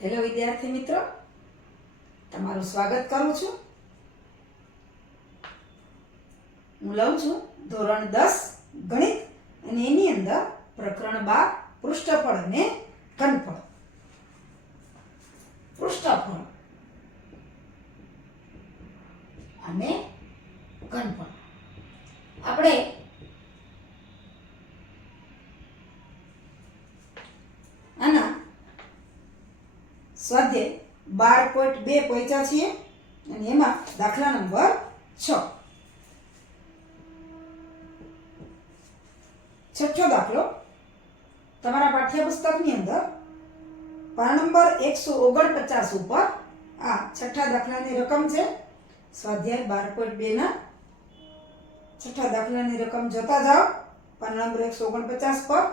Hello વિદ્યાર્થી મિત્રો, તમારું સ્વાગત કરું છું. હું લઉં છું ધોરણ 10 ગણિત અને એની અંદર પ્રકરણ 12 પૃષ્ઠફળ અને ઘનફળ. પૃષ્ઠફળ અને ઘનફળ આપણે આના સ્વાધ્યાય 12.2 પહોંચ્યા છીએ અને એમાં દાખલા નંબર 6. છઠ્ઠો દાખલો તમારા પાઠ્યપુસ્તકની અંદર પાન નંબર 149 ઉપર આ છઠ્ઠા દાખલાની રકમ છે. સ્વાધ્યાય 12.2 ના છઠ્ઠા દાખલાની રકમ જોતા જાઓ. પાન નંબર 149 પર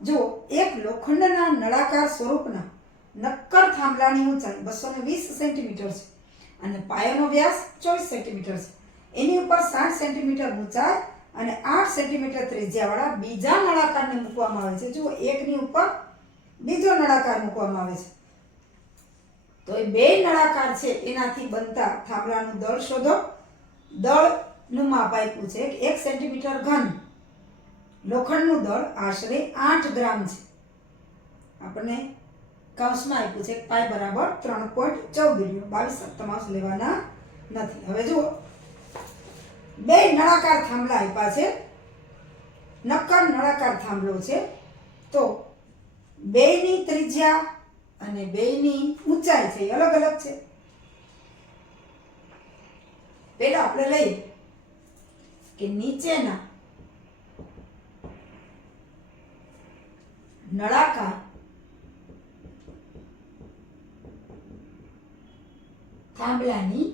જો એક લોખંડના નળાકાર સ્વરૂપના નક્કર થાંભલાની ઊંચાઈ 220 સેન્ટીમીટર છે અને પાયાનો વ્યાસ 24 સેન્ટીમીટર છે. એની ઉપર 60 સેન્ટીમીટર ઊંચાઈ અને 8 સેન્ટીમીટર ત્રિજ્યાવાળા બીજા નળાકારને મૂકવામાં આવે છે. જુઓ, એકની ઉપર બીજો નળાકાર મૂકવામાં આવે છે. તો એ બે નળાકાર છે એનાથી બનતા થાંભલાનું દળ શોધો. દળનું માપ આપ્યું છે કે 1 સેન્ટીમીટર ઘન લોખંડનું દળ આશરે 8 ગ્રામ છે. આપણને કૌંસમાં આપ્યું છે પાઈ બરાબર 3.14 લ્યો. 22 સપ્તમાંશ લેવાના નથી. હવે જુઓ, બે નળાકાર થાંભલા આપ્યા છે, નક્કર નળાકાર થાંભલો છે. તો બેયની ત્રિજ્યા અને બેયની ઊંચાઈ છે એ અલગ અલગ છે. પહેલા આપણે લઈએ કે નીચેના નળાકાર થાંભલાની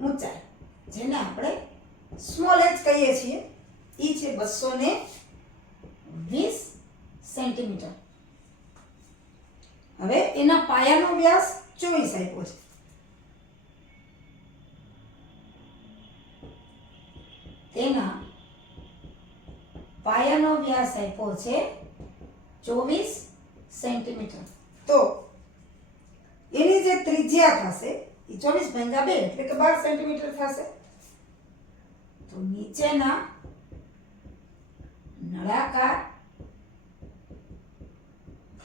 ઊંચાઈ, જેને આપણે સ્મોલ h કહીએ છીએ, એ છે 220 સેન્ટીમીટર. હવે એના પાયાનો વ્યાસ 24 આપ્યો છે. તેના પાયાનો વ્યાસ આપ્યો છે 24 સેન્ટીમીટર. તો એની જે ત્રિજ્યા થશે એ 24 ભાગ્યા 2 એટલે કે 12 સેન્ટીમીટર થશે. તો નીચેના નળાકાર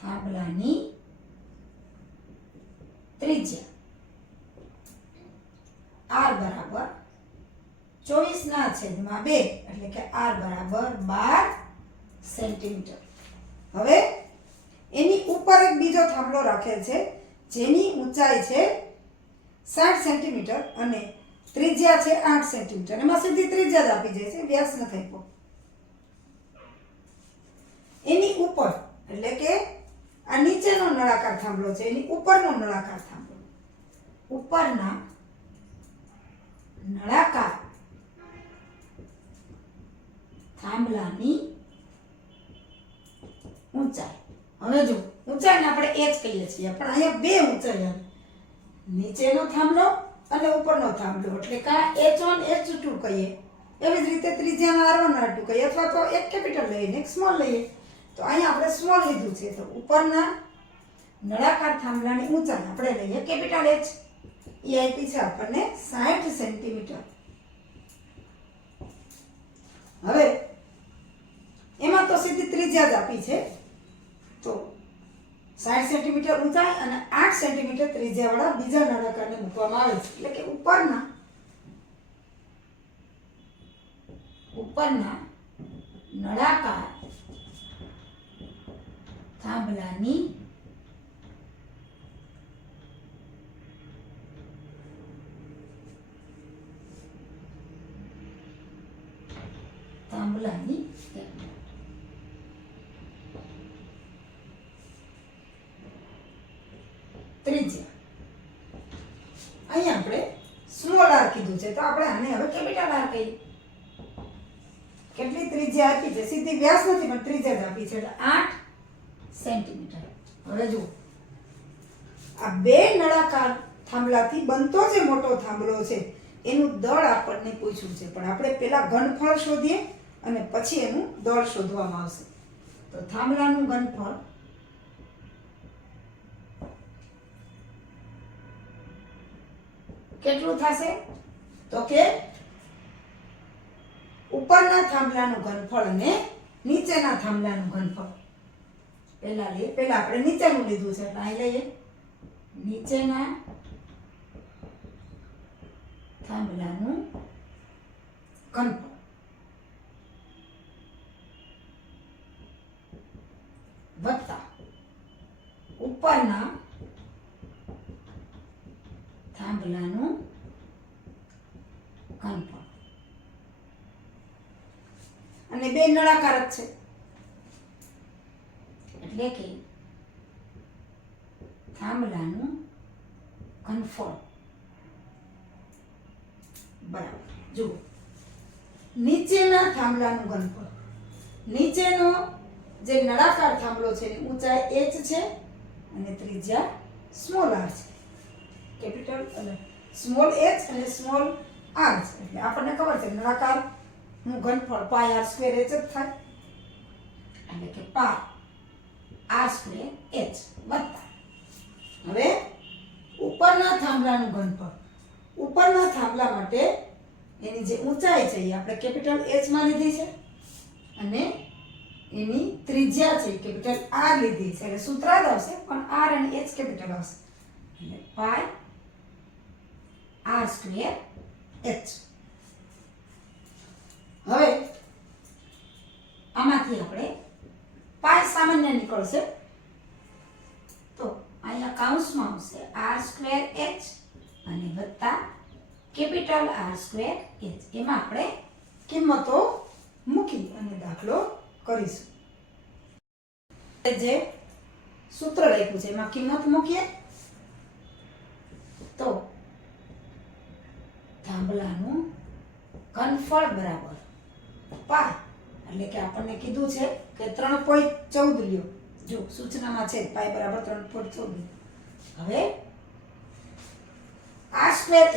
થાંભલાની ત્રિજ્યા r બરાબર 24 ના છેદમાં 2 એટલે કે r બરાબર 12 સેન્ટીમીટર. હવે એની ઉપર એક બીજો થાંભલો રાખેલ છે જેની ઊંચાઈ છે 60 સેન્ટીમીટર અને ત્રિજ્યા છે 8 સેન્ટીમીટર. એમાં સીધી ત્રિજ્યા જ આપી જાય છે, વ્યાસ નથી આપ્યો. એની ઉપર એટલે કે આ નીચેનો નળાકાર થાંભલો છે, એની ઉપરનો નળાકાર થાંભલો, ઉપરના નળાકાર થાંભલાની ઊંચાઈ. હવે જો, ઊંચાઈને આપણે h કહીએ છીએ, પણ અહીંયા બે ઊંચાઈ આવે, નીચેનો થાંભલો અને ઉપરનો થાંભલો, એટલે કે h1 h2 કહીએ. એવી જ રીતે ત્રિજ્યાનો r1 r2 કહીએ, અથવા તો એક કેપિટલ લઈએ ને એક સ્મોલ લઈએ. તો અહીંયા આપણે સ્મોલ લીધું છે. તો ઉપરના નળાકાર થાંભલાની ઊંચાઈ આપણે લઈએ કેપિટલ h. એ આપી છે આપણને 60 સેન્ટીમીટર. હવે એમાં તો સીધી ત્રિજ્યા જ આપી છે. તો 60 સેન્ટીમીટર ઊંચાઈ અને 8 સેન્ટીમીટર ત્રિજ્યાવાળા બીજા નળાકારને મૂકવામાં આવે છે. એટલે કે ઉપરના નળાકાર થાંભલાની ત્રિજ્યા અહીંયા આપણે સ્મોલ r કીધું છે, તો આપણે આને હવે કેપિટલ R કહીએ. કેટલી ત્રિજ્યા આપી છે? સીધી વ્યાસ નથી પણ ત્રિજ્યા જ આપી છે, એટલે 8 સેન્ટીમીટર. હવે જુઓ, આ બે નળાકાર થાંભલાથી બનતો જે મોટો થાંભલો છે એનું દળ આપણને પૂછ્યું છે, પણ આપણે પહેલા ઘનફળ શોધીએ અને પછી એનું દળ શોધવામાં આવશે. તો થાંભલાનું ઘનફળ કેટલું થશે? તો કે ઉપરના થાંભલાનું ઘનફળ અને નીચેના થાંભલાનું ઘનફળ. પહેલા આપણે નીચેનું લીધું છે એટલે અહીં લઈએ. નીચેના થાંભલાનું ઘનફળ વત્તા ઉપરના થાંભલાનું ઘનફળ. અને બે નળાકાર જ છે એટલે કે થાંભલાનું ઘનફળ બરાબર. જુઓ, નીચેના થાંભલાનું ઘનફળ. નીચેનો જે નળાકાર થાંભલો છે એની ઊંચાઈ h છે અને ત્રિજ્યા સ્મોલ r છે. કેપિટલ અને સ્મોલ h અને સ્મોલ r છે એટલે આપણને ખબર છે નળાકાર નું ઘનફળ પાઈ r સ્ક્વેર h જ થાય એટલે કે પાઈ r સ્ક્વેર h વત્તા હવે ઉપરના થાંભલાનું ઘનફળ. ઉપરના થાંભલા માટે એની જે ઊંચાઈ છે એ આપણે કેપિટલ h માં લીધી છે અને એની ત્રિજ્યા છે કેપિટલ r લીધી છે એટલે સૂત્રાંત આવશે પણ r અને h કેપિટલ આવશે એટલે પાઈ r સ્ક્વેર h. હવે આમાંથી આપણે પાઈ સામાન્ય નીકળશે તો અહીંયા કૌંસમાં આવશે r સ્ક્વેર h અને વત્તા કેપિટલ R સ્ક્વેર h. એમાં આપણે કિંમતો મૂકી અને દાખલો કરીશું. જે સૂત્ર લખ્યું છે એમાં કિંમત મૂકીએ તો થાંભલાનું ઘનફળ બરાબર પાઈ એટલે કે આપણને કીધું છે કે 3.14 લ્યો. જો સૂચનામાં છે પાઈ બરાબર 3.14. હવે r સ્ક્વેર h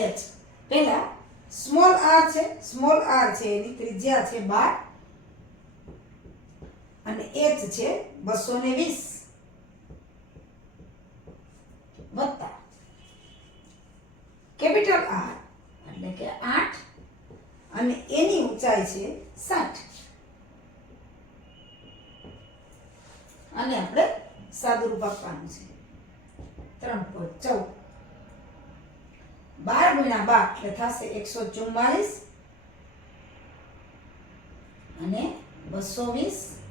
પહેલા સ્મોલ r છે. સ્મોલ r છે એની ત્રિજ્યા છે 12 અને h છે 220 વત્તા કેપિટલ R એટલે કે 8 અને એની ઊંચાઈ છે 60 અને આપણે સાદુરૂપ આપવાનું છે 3.14. 12 ગુણ્યા 12 એટલે થશે 144 અને 220.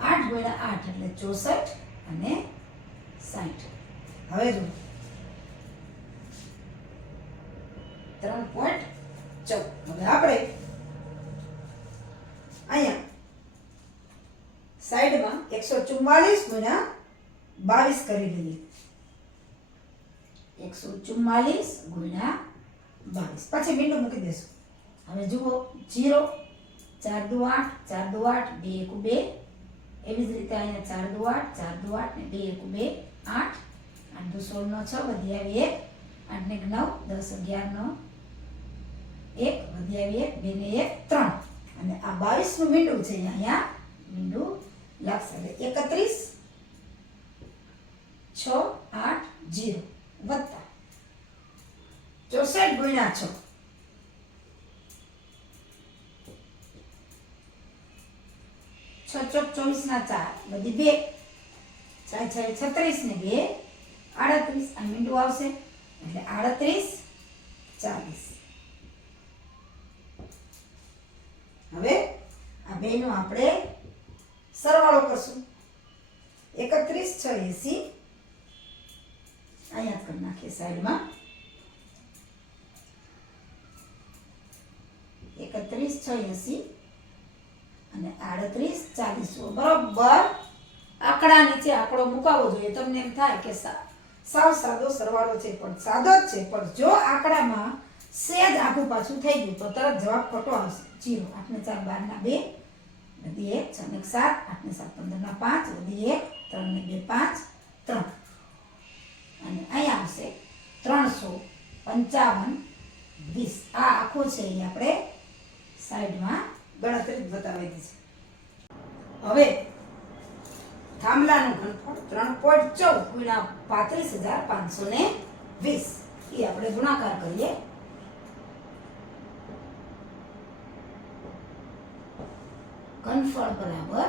8 ગુણ્યા 8 એટલે 64 અને 60. હવે જો 3.14. હવે આપણે અહીંયા સાઈડમાં 144 ગુણ્યા 22 કરી લઈએ. 144 ગુણ્યા 22 પછી મીંડું મૂકી દેશું. હવે જુઓ 0 4 દુ 8 4 દુ 8 2 1 2. એવી જ રીતે અહીંયા 4 દુ 8 4 દુ 8 ને 2 1 2 8 8 દુ 16 નો 6 વધી આવી 1 8 ને 9 10 11 નો 1 વધી આવી 1 2 ને 1 3 અને આ 22 નું મીંડું છે અહીંયા મીંડું લાગશે એટલે 31 6 8 0 વત્તા 64 ગુણ્યા 6 6 ચોક 24 ના 4 બધી 2 6 6 36 ને 2 38 આ મીંડું આવશે એટલે 38 40. હવે આ બેનો આપણે સરવાળો કરશું. 31 6 80 અહીંયા કરી નાખીએ સાઈડમાં. 31 6 80 અને 38 40 બરોબર આંકડા નીચે આંકડો મુકાવવો જોઈએ. તમને એમ થાય કે સાવ સાદો સરવાળો છે પણ સાદો જ છે પણ જો આંકડામાં સેજ આખું પાછું થઈ ગયું તો તરત જવાબ ખોટો આવશે. 0 8 ને 4 12 ના 2 વધી 1 6 ને 7 8 ને 7 15 ના 5 વધી 1 3 ને 2 5 3 અને અહીંયા આવશે 355 20. આ આખું છે એ આપણે સાઈડમાં ગણતરી બતાવેલી છે. હવે થાંભલાનું ઘનફળ 3.14 ગુણ્યા 35,520 એ આપણે ગુણાકાર કરીએ. ઘનફળ બરાબર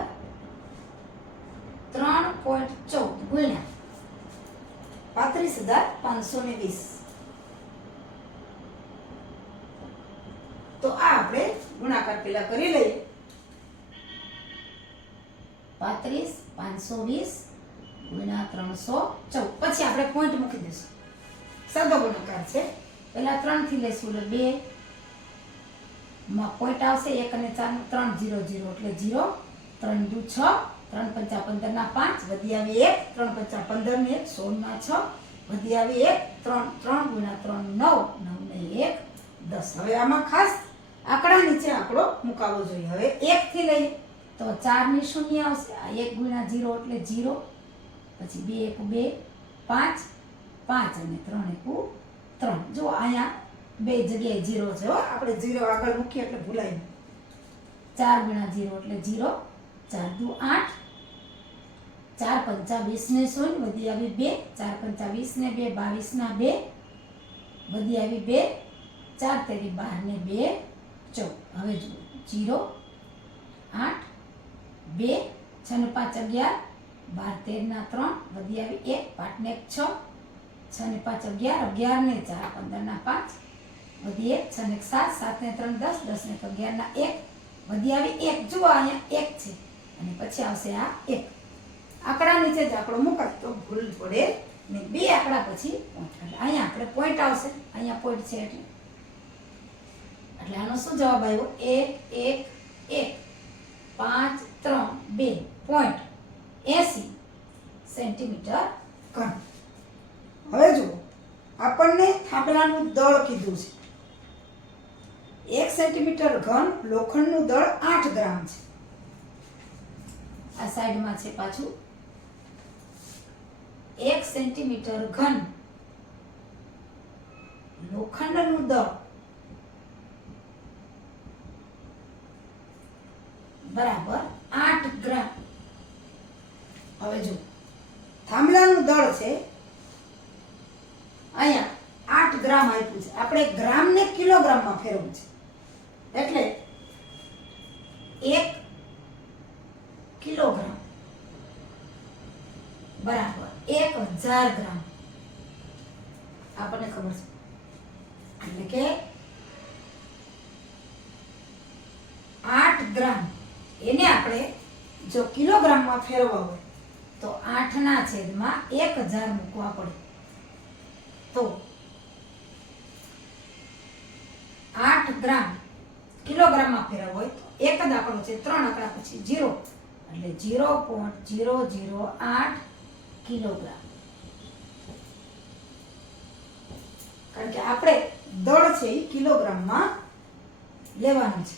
3.14 ગુણ્યા 35,520. તો આ આપણે ગુણાકાર પેલા કરી લઈએ. 35,520 ગુણ્યા 314. પછી આપણે પોઈન્ટ મૂકી દઈશું. સાદો ગુણાકાર છે. પહેલા 3 થી લઈશું એટલે 2 માં પોઈન્ટ આવશે. 1 અને 4 નું 3 0 0 એટલે 0. 3 દુ 6, 3 પંચા 15 ના 5, વધી આવી 1, 3 પંચા 15 ને 1, 16 ના 6, વધી આવી 1, 3 3 ગુણ્યા 3 9, 9 ને 1 10. હવે આમાં ખાસ આંકડા નીચે આંકડો મુકાવવો જોઈએ. હવે 1 થી લઈએ તો 4 ની શૂન્ય આવશે. આ 1 ગુણ્યા 0 એટલે 0. પછી 2 1 2 5, 5 અને 3 1 3. જો અહીંયા બે જગ્યાએ 0 છે. આપણે 0 આગળ મૂકીએ એટલે ભૂલાય નહીં. 4 ગુણ્યા 0 એટલે 0. 4 દુ 8, 4 પંચા 20 ને 0, વધી આવી 2, 4 પંચા 20 ને 2, 22 ના 2, વધી આવી 2, 4 તેરી 12 ને 2 14. હવે જુઓ 0 8 2 6 ને 5 11, 12 13 ના 3, વધી આવી 1, 5 ને 1 6, 6 ને 5 11, 11 ને 4 15 ના 5, વધી 1, 6 ને 7, 7 ને 3 10, 10 ને 11 ના 1, વધી આવી 1. જુઓ અહીંયા 1 છે અને પછી આવશે આ 1. આંકડા નીચે જ આંકડો મુકાય તો ભૂલ પડે ને. બે આંકડા પછી પોઈન્ટ. એટલે અહીંયા આપણે પોઈન્ટ આવશે. અહીંયા પોઈન્ટ છે એટલે આનો શું જવાબ આવ્યો? 1 1 1 5 3 2 પોઈન્ટ 80 સેન્ટીમીટર ઘન. હવે જુઓ આપણને થાંભલાનું દળ કીધું છે. 1 સેન્ટીમીટર ઘન લોખંડનું દળ 8 ગ્રામ છે. આ સાઈડમાં છે પાછું. 1 સેન્ટીમીટર ઘન લોખંડનું દળ બરાબર 8 ગ્રામ. હવે જો થાંભલાનું દળ છે અહીંયા 8 ગ્રામ આપ્યું છે. આપણે ગ્રામને કિલોગ્રામમાં ફેરવવું છે. એટલે 1 કિલોગ્રામ બરાબર 1000 ગ્રામ. આપણને ખબર છે. એટલે કે 8 ગ્રામ એને આપણે જો કિલોગ્રામમાં ફેરવવા હોય તો 8 ના છેદમાં 1000 મૂકવા પડે. તો 8 ગ્રામ કિલોગ્રામમાં ફેરવવો હોય તો એક જ આંકડો છે. 3 આંકડા પછી 0 એટલે 0.008 કિલોગ્રામ. કારણ કે આપણે દળ છે એ કિલોગ્રામમાં લેવાનું છે.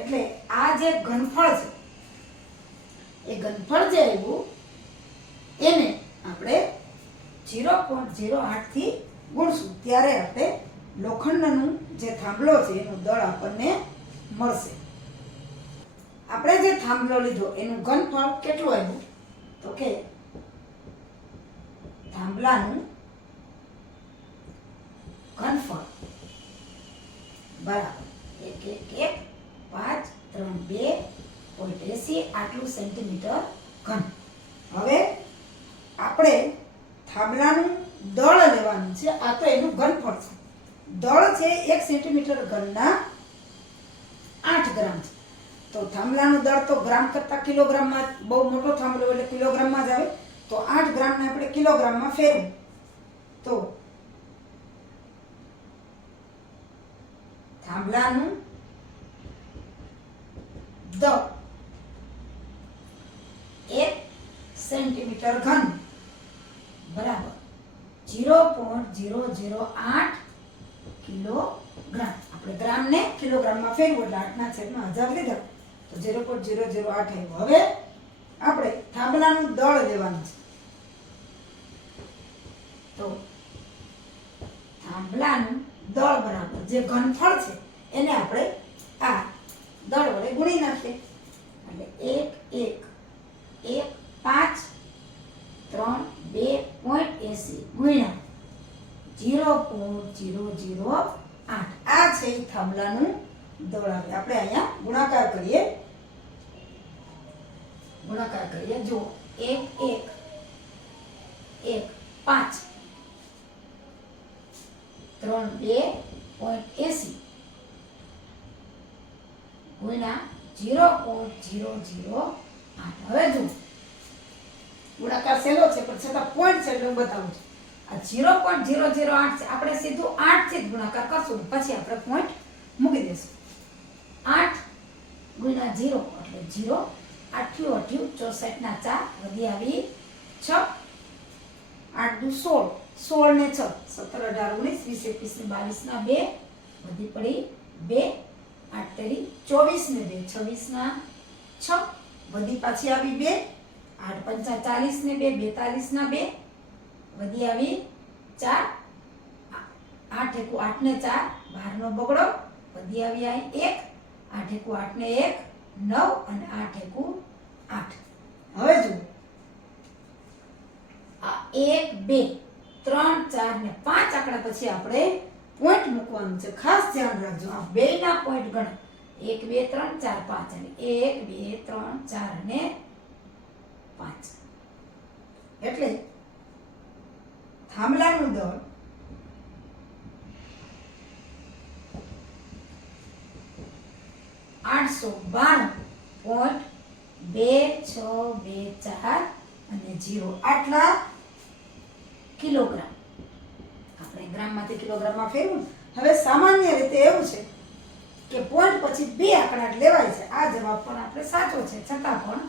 એટલે આ જે ઘનફળ છે એ ઘનફળ જે આવ્યું એને આપણે 0.08 થી ગુણશું ત્યારે આપણે લોખંડનું જે થાંભલો છે એનું દળ આપણને મળશે. આપણે જે થાંભલો લીધો એનું ઘનફળ કેટલું આવ્યું? તો કે થાંભલાનું ઘનફળ બરાબર 1 1 1 5 3 2.80 આટલું સેન્ટીમીટર ઘન. હવે આપણે થાંભલાનું દળ લેવાનું છે. આ તો એનું ઘનફળ છે. દળ છે 1 સેન્ટીમીટર ઘનના 8 ગ્રામ છે. તો થાંભલાનું દળ તો ગ્રામ કરતા કિલોગ્રામમાં, બહુ મોટો થાંભલો એટલે કિલોગ્રામમાં જ આવે. તો 8 ગ્રામને આપણે કિલોગ્રામમાં ફેરવું તો થાંભલાનું દળ 1 સેન્ટીમીટર ઘન બરાબર 0.008 કિલોગ્રામ. આપણે ગ્રામને કિલોગ્રામમાં ફેરવું એટલે 8 ના છેદમાં 1000 લીધા તો 0.008 આવ્યું. હવે આપણે થાંભલાનું દળ લેવાનું છે. તો થાંભલાનું દળ બરાબર જે ઘનફળ છે એને આપણે આ દળ વડે ગુણી નાખીએ. એટલે 1 1 1 5 3 2.80 ગુણ્યા 0.008 આ છે ઈ થાંભલાનું દળ આવે. આપણે અહીંયા ગુણાકાર કરીએ. જો 1 1 1 5 3 2.80 ગુણ્યા 0.008. હવે જો ગુણાકાર સહેલો છે પણ છતાં પોઈન્ટ છે એટલે હું બતાવું છું. આ 0.008 છે. આપણે સીધું 8 થી જ ગુણાકાર કરશું પછી આપણે પોઈન્ટ મૂકી દઈશું. 8 ગુણ્યા 0 એટલે 0. 8 64 ના 4 વધી આવી 6. 8 દુ 16 16 ને 6 17 18 19 20 21 22 ના 2 વધી પડી 2. 8 તેરી 24 ને 2 26 ના 6 વધી પાછી આવી 2. 8 પંચા 40 ને 2 42 ના 2 વધી આવી 4. 8 એકુ 8 ને 4 12 નો બગડો વધી આવી આ 1. 8 એકુ 8 ને 1 9 અને 8 એકુ 8. હવે જો આ 1 2 3 4 ને 5 આંકડા પછી આપણે પોઈન્ટ મૂકવાનું છે. ખાસ ધ્યાન રાખજો. આ બેયના પોઈન્ટ ગણો. 1 2 3 4 5 અને 1 2 3 4 અને 5. એટલે થાંભલાનું દળ 892.2624 અને 0 આટલા કિલોગ્રામ. આપણે ગ્રામમાંથી કિલોગ્રામમાં ફેરવું. હવે સામાન્ય રીતે એવું છે કે પોઈન્ટ પછી બે આંકડા જ લેવાય છે. આ જવાબ પણ આપણે સાચો છે છતાં પણ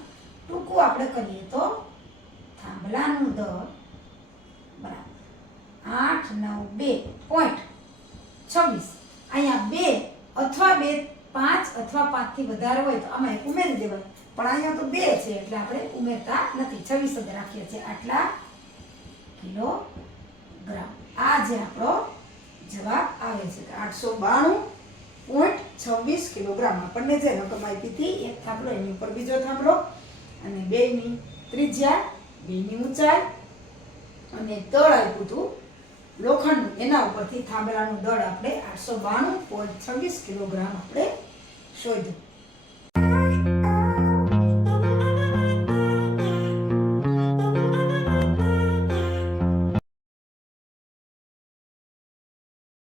ટૂંકું આપણે કરીએ તો થાંભલાનું દળ બરાબર 892.26. અહીંયા 2 અથવા 2 5 અથવા 5 થી વધારે હોય તો આમાં એક ઉમેરી દેવાય. પણ અહીંયા તો 2 છે એટલે આપણે ઉમેરતા નથી. 26 જ રાખીએ છીએ. આટલા કિલોગ્રામ. આ જે આપણો જવાબ આવે છે 892.26 કિલોગ્રામ. આપણને જે રકમ આપી હતી એક થાંભલો એની ઉપર બીજો થાંભલો અને બેયની ત્રિજ્યા બેયની ઊંચાઈ અને દળ આપ્યું હતું લોખંડનું એના ઉપરથી થાંભલાનું દળ આપણે 892.26 કિલોગ્રામ આપણે શોધ્યું.